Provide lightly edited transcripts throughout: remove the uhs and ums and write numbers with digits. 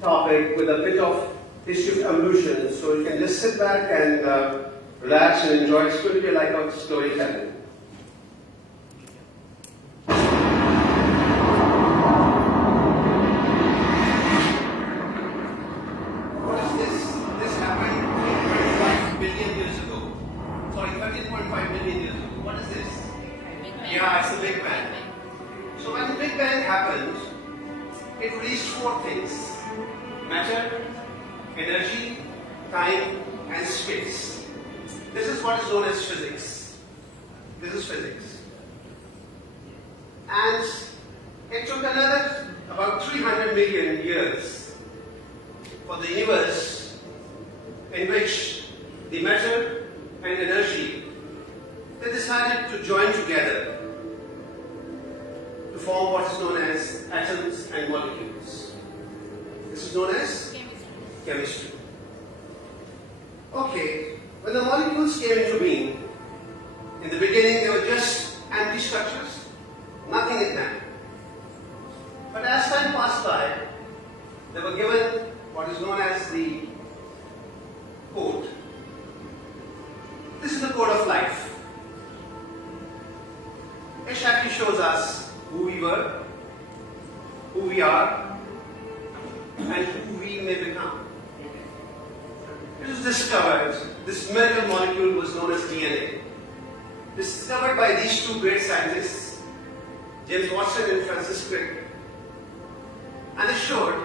topic with a bit of history of evolution, so you can just sit back and relax and enjoy. It's going to be like a storytelling. What is this? This happened 13.5 billion years ago. Sorry, 13.5 million years ago. What is this? Yeah, it's the Big Bang. So when the Big Bang happened, it released four things: matter, energy, time, and space. This is what is known as physics. This is physics. And it took another about 300 million years for the universe in which the matter and energy, they decided to join together to form what is known as atoms and molecules. This is known as chemistry. Okay, when the molecules came into being, in the beginning they were just empty structures, nothing in them. But as time passed by, they were given what is known as the code. This is the code of life. It actually shows us who we were, who we are, and who we may become. It was discovered, this miracle molecule was known as DNA. Discovered by these two great scientists, James Watson and Francis Crick. And they showed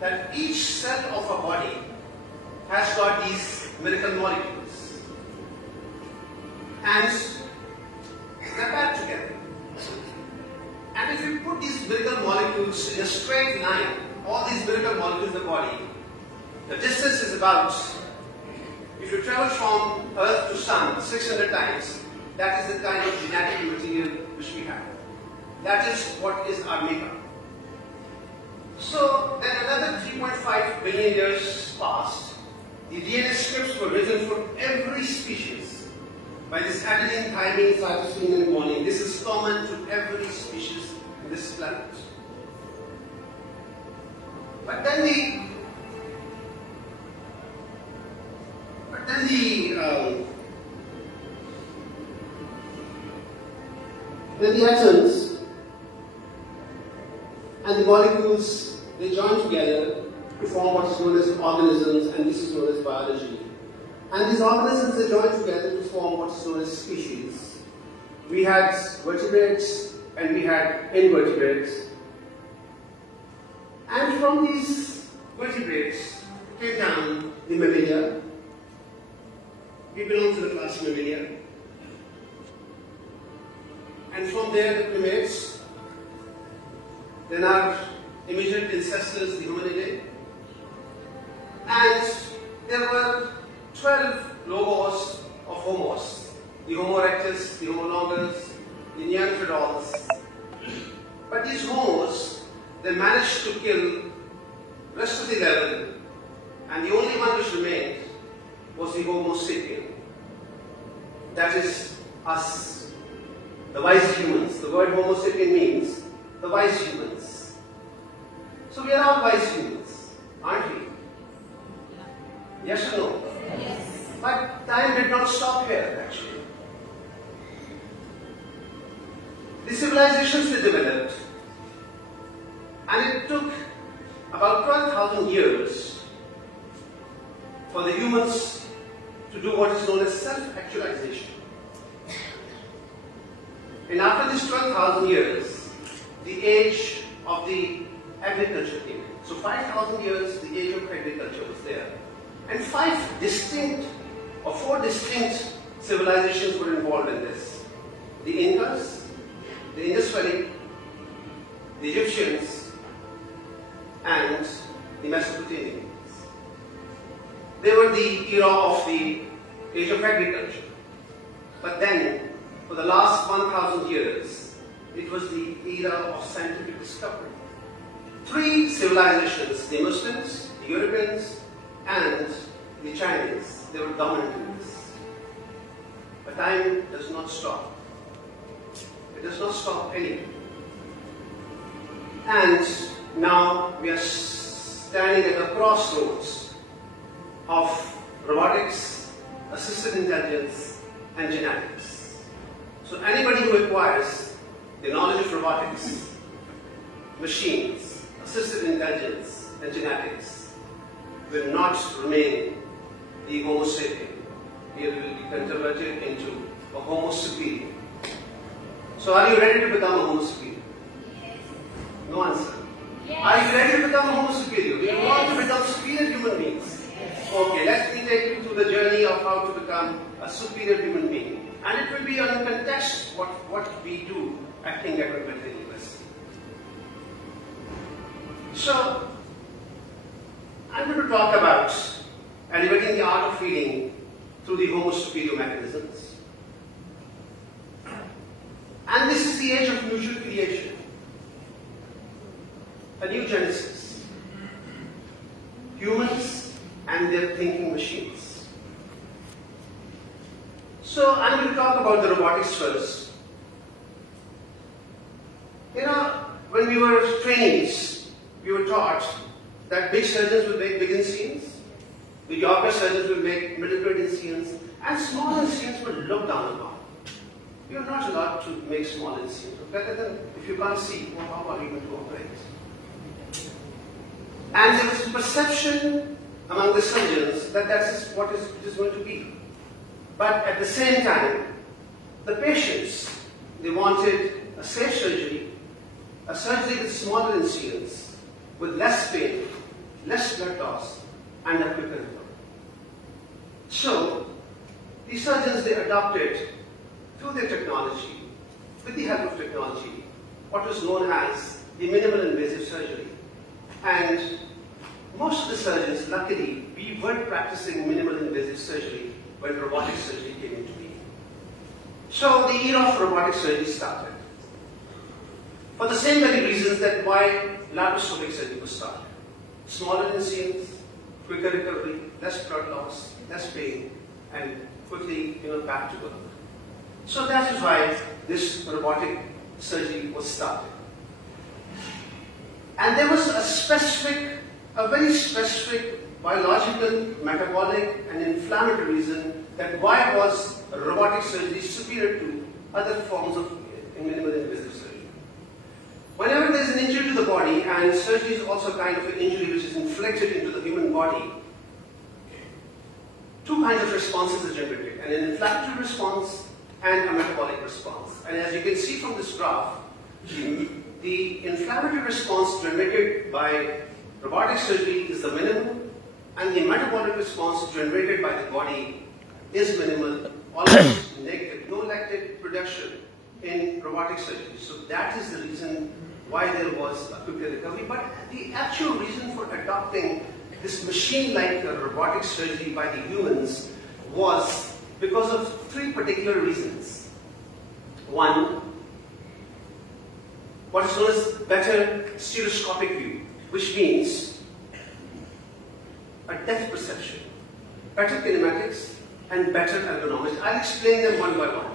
that each cell of a body has got these miracle molecules. And they're packed together. And if you put these miracle molecules in a straight line, all these miracle molecules in the body, the distance is about, if you travel from Earth to Sun 600 times, that is the kind of genetic material which we have. That is what is our makeup. So then another 3.5 billion years passed. The DNA scripts were written for every species by this adenine, thymine, cytosine and guanine. This is common to every species in this planet. But then the atoms and the molecules, they join together to form what is known as organisms, and this is known as biology. And these organisms, they join together to form what is known as species. We had vertebrates and we had invertebrates. And from these vertebrates came down the mammalia. We belong to the class mammalia. And from there the primates, then our immediate ancestors, the Hominidae. And there were 12 logos of homos, the Homo erectus, the Homo longus, the Neanderthals. But these homos, they managed to kill the rest of the 11, and the only one which remained was the Homo sapien. That is us, the wise humans. The word Homo sapien means the wise humans. So we are all wise humans, aren't we? Yes or no? Yes. But time did not stop here, actually. The civilizations they developed, and it took about 12,000 years for the humans to do what is known as self-actualization. And after these 12,000 years, the age of the agriculture came in. So 5,000 years, the age of agriculture was there. And four distinct civilizations were involved in this. The Incas, the Indus Valley, the Egyptians, and the Mesopotamians. They were the era of the age of agriculture. But then, for the last 1,000 years, it was the era of scientific discovery. Three civilizations, the Muslims, the Europeans, and the Chinese, they were dominant in this. But time does not stop. It does not stop anywhere. And now we are standing at the crossroads of robotics, assisted intelligence, and genetics. So anybody who acquires the knowledge of robotics, machines, assisted intelligence, and genetics will not remain the Homo sapien. He will be converted into a Homo superior. So are you ready to become a Homo superior? Yes. No answer. Yes. Are you ready to become a Homo superior? Do you Yes. want to become superior human beings? Yes. Okay, let me take you through the journey of how to become a superior human being. And it will be on context what we do at King Edward Medical University. So, I'm going to talk about elevating the art of feeling through the Homo superior mechanisms. And this is the age of mutual creation. A new genesis. Humans and their thinking machines. So I'm going to talk about the robotics first. You know, when we were trainees, we were taught that big surgeons would make big incisions, mediocre surgeons would make middle-grade incisions, and small incisions were looked down upon. You are not allowed to make small incisions. Better than if you can't see, well, how are you going to operate? And there was a perception among the surgeons that that is what it is going to be. But at the same time, the patients, they wanted a safe surgery, a surgery with smaller incisions, with less pain, less blood loss, and a quicker recovery. So, the surgeons, they adopted, through their technology, with the help of technology, what was known as the minimal invasive surgery. And most of the surgeons, luckily, we were practicing minimal invasive surgery when robotic surgery came into being. So the era of robotic surgery started. For the same very reasons that why laparoscopic surgery was started. Smaller incisions, quicker recovery, less blood loss, less pain, and quickly, back to work. So that is why this robotic surgery was started. And there was a very specific biological, metabolic, and inflammatory reason that why was robotic surgery superior to other forms of minimal invasive surgery. Whenever there is an injury to the body, and surgery is also kind of an injury which is inflicted into the human body, two kinds of responses are generated, an inflammatory response and a metabolic response. And as you can see from this graph, the inflammatory response generated by robotic surgery is the minimal, and the metabolic response generated by the body is minimal, almost negative, no lactate production in robotic surgery. So that is the reason why there was a quicker recovery. But the actual reason for adopting this machine-like robotic surgery by the humans was because of three particular reasons. One, what is known as better stereoscopic view, which means a depth perception, better kinematics, and better ergonomics. I'll explain them one by one.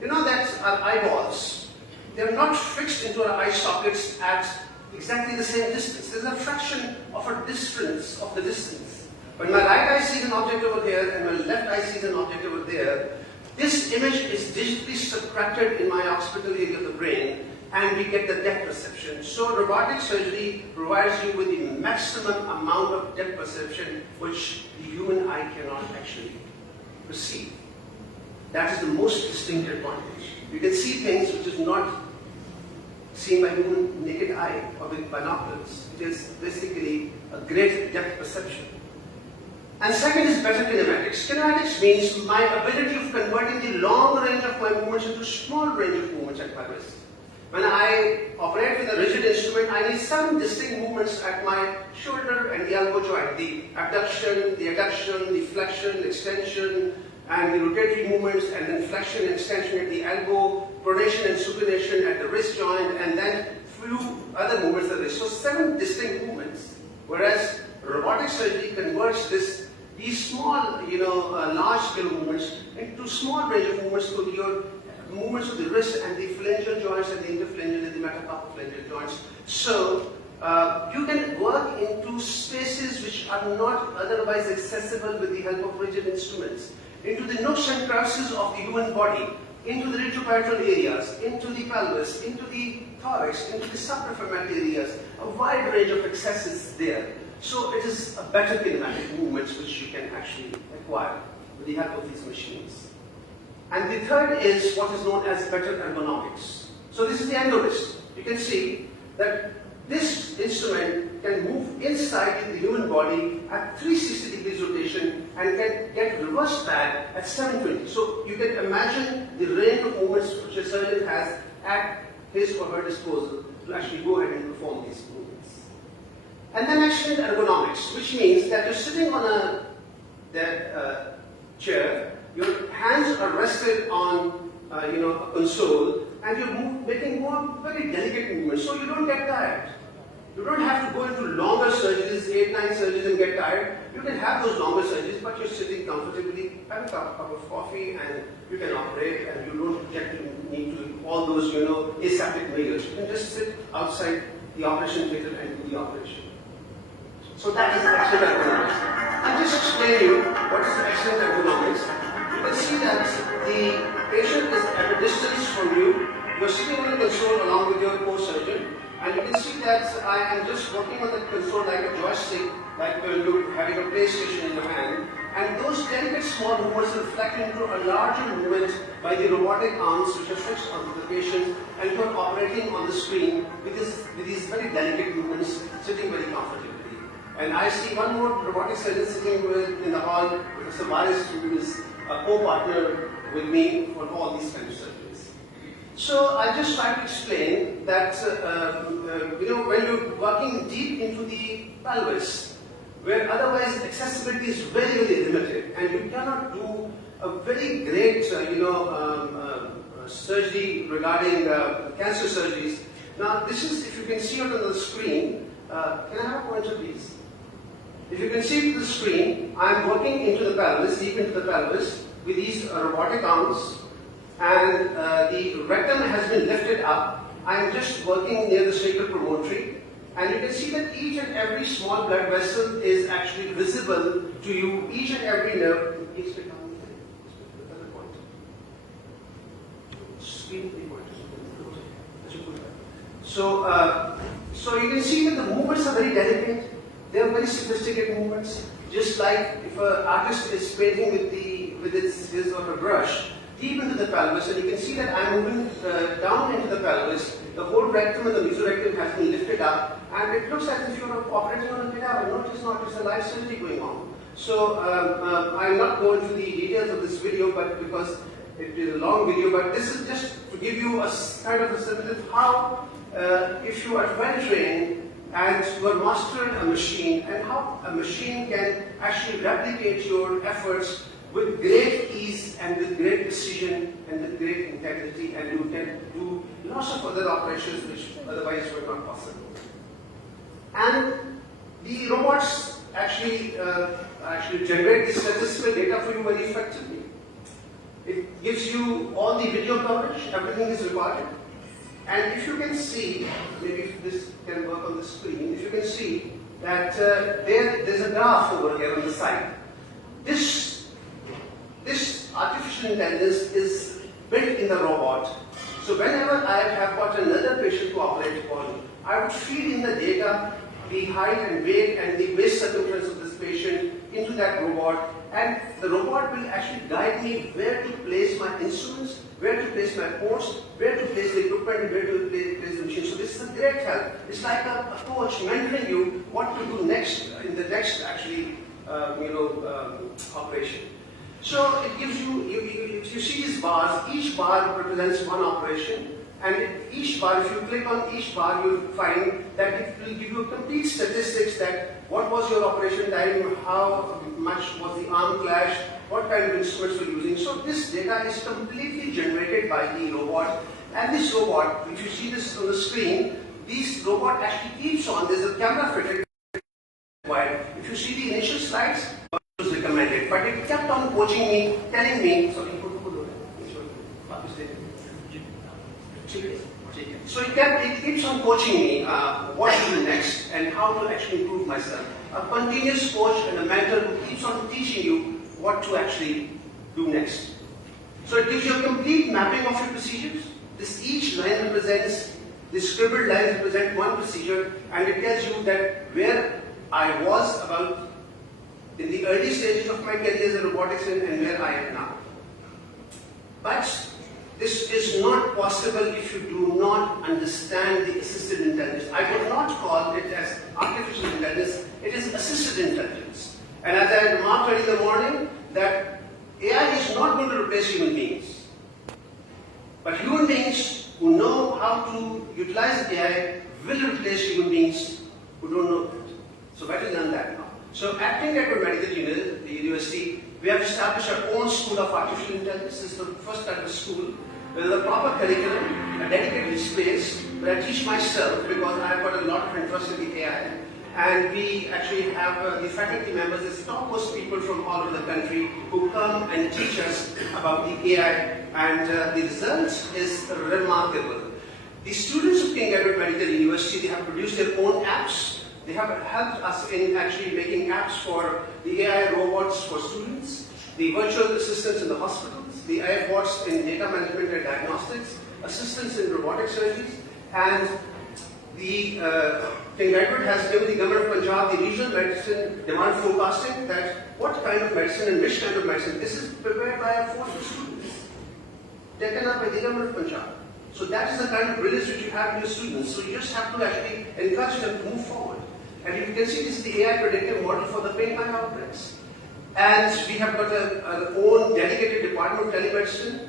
You know that our eyeballs, they're not fixed into our eye sockets at exactly the same distance. There's a fraction of a distance of the distance. When my right eye sees an object over here and my left eye sees an object over there, this image is digitally subtracted in my occipital area of the brain, and we get the depth perception. So robotic surgery provides you with the maximum amount of depth perception which the human eye cannot actually perceive. That is the most distinct advantage. You can see things which is not seen by human naked eye or with binoculars. It is basically a great depth perception. And second is better kinematics. Kinematics means my ability of converting the long range of my movements into small range of movements at my wrist. When I operate with a rigid instrument, I need some distinct movements at my shoulder and the elbow joint. The abduction, the adduction, the flexion, extension, and the rotatory movements, and then flexion and extension at the elbow, pronation and supination at the wrist joint, and then few other movements at the wrist. So 7 distinct movements. Whereas robotic surgery converts these small, large-scale movements into small range of movements to your movements of the wrist and the phalangeal joints and the interphalangeal and the metacarpophalangeal joints. So You can work into spaces which are not otherwise accessible with the help of rigid instruments, into the nooks and crevices of the human body, into the retroparietal areas, into the pelvis, into the thorax, into the supraphymal areas. A wide range of accesses there. So it is a better kinematic movements which you can actually acquire with the help of these machines. And the third is what is known as better ergonomics. So this is the endowrist. You can see that this instrument can move inside the human body at 360 degrees rotation and can get reversed back at 720. So you can imagine the range of movements which a surgeon has at his or her disposal to actually go ahead and perform these movements. And then excellent ergonomics, which means that you're sitting on a chair, your hands are rested on a console, and you're making more very delicate movements, so you don't get tired. You don't have to go into longer surgeries, 8-9 surgeries and get tired. You can have those longer surgeries, but you're sitting comfortably, have a cup of coffee, and you can operate, and you don't get to need to all those, aseptic measures. You can just sit outside the operation theatre and do the operation. So that is excellent ergonomics. I'll just explain you what is excellent ergonomics. You can see that the patient is at a distance from you. You're sitting on the console along with your co-surgeon, and you can see that I am just working on the console like a joystick, like you're having a PlayStation in your hand. And those delicate small movements reflect into a larger movement by the robotic arms which are fixed onto the patient, and you are operating on the screen with these very delicate movements, sitting very comfortably. And I see one more robotic surgeon sitting in the hall, Professor Varis, who is a co-partner with me for all these kinds of surgeries. So I just try to explain that when you're working deep into the pelvis, where otherwise accessibility is very, very limited, and you cannot do a very great surgery regarding cancer surgeries. Now this is, if you can see it on the screen, can I have a pointer please? If you can see the screen, I am working into the pelvis, deep into the pelvis, with these robotic arms, and the rectum has been lifted up. I am just working near the sacral promontory, and you can see that each and every small blood vessel is actually visible to you, each and every nerve. So you can see that the movements are very delicate. They are very sophisticated movements, just like if an artist is painting with his or her brush deep into the pelvis, and you can see that I'm moving down into the pelvis. The whole rectum and the mesorectum has been lifted up, and it looks as if you're operating on a cadaver. No, it is not. It's a live surgery going on. So I'm not going into the details of this video, but because it is a long video, but this is just to give you a kind of a sense of how, if you are well trained, and you are mastering a machine, and how a machine can actually replicate your efforts with great ease and with great precision and with great integrity, and you can do lots of other operations which otherwise were not possible. And the robots actually generate the statistical data for you very effectively. It gives you all the video coverage, everything is recorded. And if you can see, maybe if this can work on the screen, if you can see that there's a graph over here on the side. This artificial intelligence is built in the robot. So whenever I have got another patient to operate upon, I would feed in the data, the height and weight and the waist circumference of this patient into that robot, and the robot will actually guide me where to place my instruments, where to place my ports, where to place the equipment, where to place the machine. So this is a great help. It's like a coach mentoring you what to do next in the next operation. So it gives you, if you see these bars, each bar represents one operation, and each bar, if you click on each bar, you'll find that it will give you complete statistics that what was your operation time, how much was the arm clash, what kind of instruments we're using. So this data is completely generated by the robot, and this robot, if you see this on the screen, this robot actually keeps on, there's a camera fitted. If you see the initial slides, it was recommended, but it kept on coaching me, telling me, sorry, So it keeps on coaching me what to do next and how to actually improve myself. A continuous coach and a mentor who keeps on teaching you what to actually do next. So it gives you a complete mapping of your procedures. Each line represents, the scribbled lines represent one procedure, and it tells you that where I was about in the early stages of my career in robotics and where I am now. But this is not possible if you do not understand the assisted intelligence. I would not call it as artificial intelligence, it is assisted intelligence. And as I remarked earlier in the morning, that AI is not going to replace human beings. But human beings who know how to utilize AI will replace human beings who don't know that. So better learn that now. So at International Medical University, we have established our own school of artificial intelligence. This is the first type of school with a proper curriculum, a dedicated space where I teach myself because I have got a lot of interest in the AI. And we actually have the faculty members, the topmost people from all over the country who come and teach us about the AI, and the result is remarkable. The students of King Edward Medical University, they have produced their own apps. They have helped us in actually making apps for the AI robots for students, the virtual assistants in the hospitals, the AI bots in data management and diagnostics, assistants in robotic surgeries, and the King Edward has given the government of Punjab the regional medicine demand forecasting, that what kind of medicine and which kind of medicine. This is prepared by a force of students, taken up by the government of Punjab. So that is the kind of brilliance which you have in your students. So you just have to actually encourage them to move forward. And you can see this is the AI predictive model for the pain eye outbreaks. And we have got our own dedicated department of telemedicine.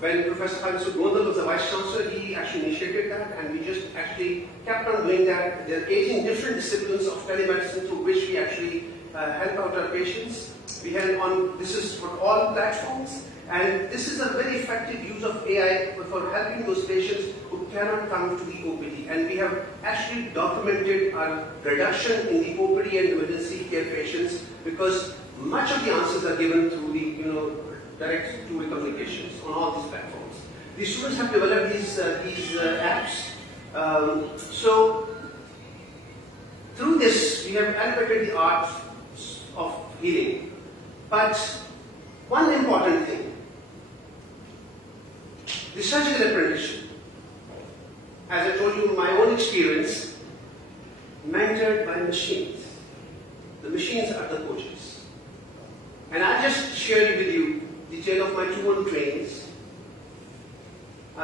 When Professor Hamsud Gondal was the Vice Chancellor, he actually initiated that, and we just actually kept on doing that. There are 18 different disciplines of telemedicine through which we actually help out our patients. We have this is for all platforms, and this is a very effective use of AI for helping those patients who cannot come to the OPD. And we have actually documented our reduction in the OPD and emergency care patients because much of the answers are given through the direct two-way communications on all these platforms. The students have developed these apps. So through this, we have elevated the art of healing. But one important thing, the surgical apprenticeship, as I told you, my own experience, mentored by machines. The machines are the coaches. And I'll just share with you the tale of my two own trainings.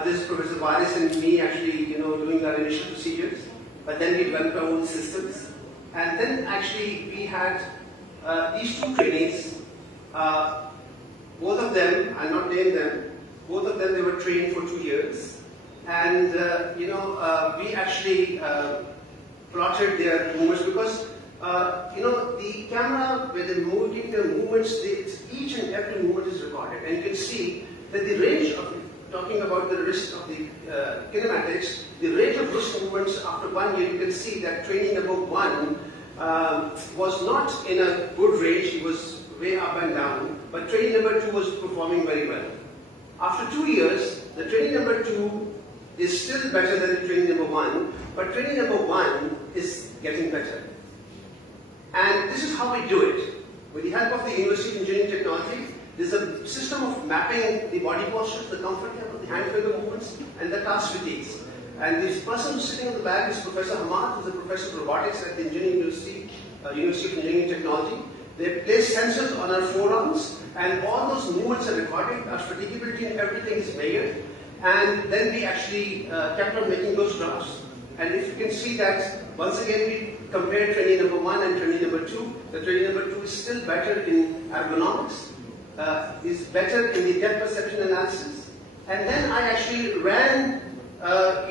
This is Professor Varis and me actually, doing our initial procedures. But then we developed our own systems. And then actually we had these two trainees. Both of them, I'll not name them, both of them, they were trained for 2 years. And, we actually plotted their movements because the camera, when they're moving their movements, each and every movement is recorded. And you can see that the range of, talking about the wrist of the kinematics, the range of wrist movements after 1 year, you can see that training number 1 was not in a good range, he was way up and down, but training number 2 was performing very well. After 2 years, the training number 2 is still better than the training number 1, but training number 1 is getting better. And this is how we do it. With the help of the University of Engineering Technology, there's a system of mapping the body postures, the comfort level, the hand finger movements, and the task fatigues. And this person who's sitting on the back is Professor Hamad, who's a professor of robotics at the Engineering University, University of Engineering Technology. They place sensors on our forearms, and all those movements are recorded, our fatigability and everything is measured. And then we actually kept on making those drafts. And if you can see that, once again we compare training number 1 and training number 2. The training number 2 is still better in ergonomics, is better in the depth perception analysis. And then I actually ran a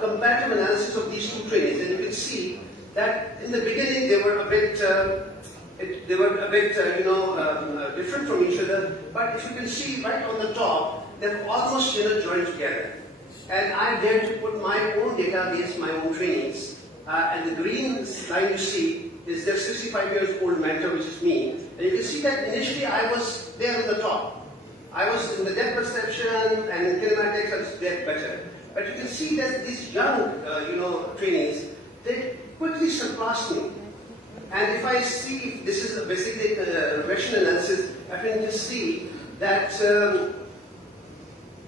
comparative analysis of these two trainings, and you can see that in the beginning they were a bit different from each other. But if you can see right on the top, they're almost joined together. And I dared to put my own data against my own trainings. And the green line you see is their 65 years old mentor, which is me. And you can see that initially I was there on the top. I was in the depth perception and in kinematics, I was there better. But you can see that these young, trainees, they quickly surpass me. And if I see, this is basically a regression analysis, I can just see that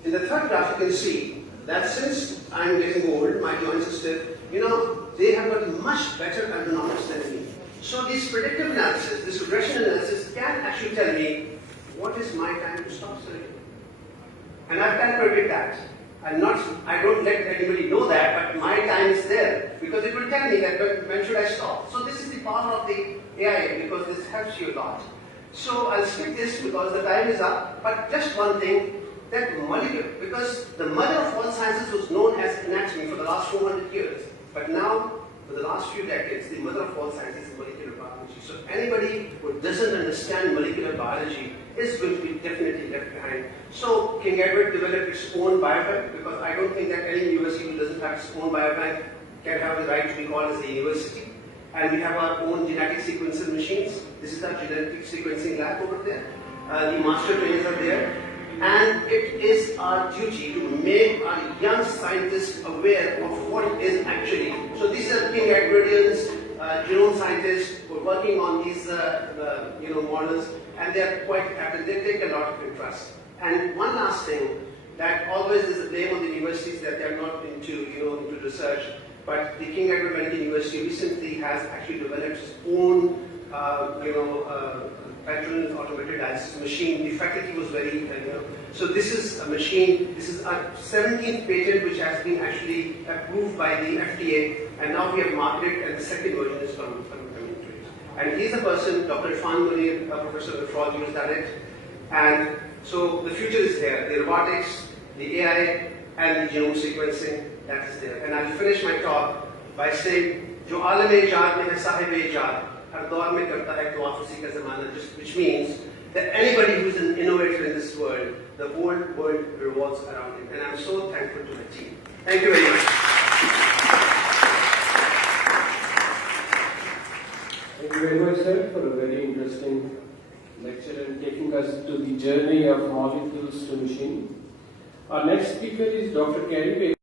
in the third graph you can see that since I'm getting old, my joints are stiff, they have got much better ergonomics than me. So this predictive analysis, this regression analysis can actually tell me what is my time to stop surgery. And I've calculated that. I don't let anybody know that, but my time is there because it will tell me that when should I stop. So this is the power of the AI because this helps you a lot. So I'll skip this because the time is up, but just one thing, that molecular, because the mother of all sciences was known as anatomy for the last 400 years, but now for the last few decades, the mother of all sciences is molecular biology. So anybody who doesn't understand molecular biology is going to be definitely left behind. So King Edward developed its own biobank because I don't think that any university who doesn't have its own biobank can have the right to be called as a university. And we have our own genetic sequencing machines. This is our genetic sequencing lab over there. The master trainers are there. And it is our duty to make our young scientists aware of what is actually. So these are King Edwardians, genome scientists who are working on these models, and they are quite active. They take a lot of interest. And one last thing, that always is a blame on the universities that they are not into research. But the King Edward Medical University recently has actually developed its own pattern automated dialysis machine. The faculty was very, so this is a machine, this is our 17th patent which has been actually approved by the FDA, and now we have marketed and the second version is coming to it. And he's a person, Dr. Irfan Munir, a professor of nephrology, who's done it. And so the future is there, the robotics, the AI, and the genome sequencing, that is there. And I'll finish my talk by saying, जो आलम इजाद में है साहिब इजाद, हर दौर में करता है तो वापसी का ज़माना, which means that anybody who is an innovator in this world, the whole world revolves around him. And I'm so thankful to my team. Thank you very much. Thank you very much, sir, for a very interesting lecture and taking us to the journey of molecules to machine. Our next speaker is Dr. Kerry.